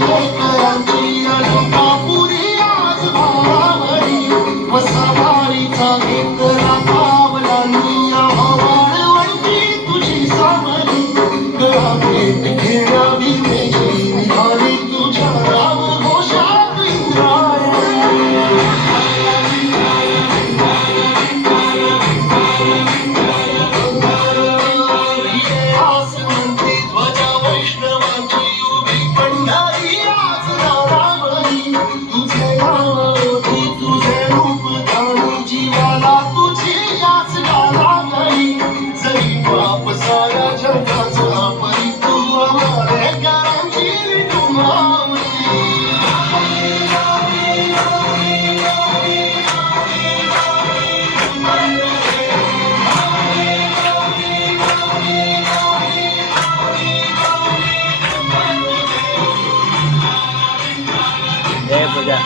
लेकरांची अलंकापुरी आज भारावरी वसवारीचा घेतला पावलांनी वाळवंटी तुझी सावली गळा भेट घेण्या भीमेची निघाली तुझ्या राम घोषात इंद्रायणी आसमंती ध्वजा वैष्णवाची उभी पंढरी आज रावरी तुझे नावोधी तुझे रूप जाणू जीवाला तुझी याच गालावली जरी पाप साऱ्या जगाचा परी तू आम्हाले करांची डुंगावली जय पूजा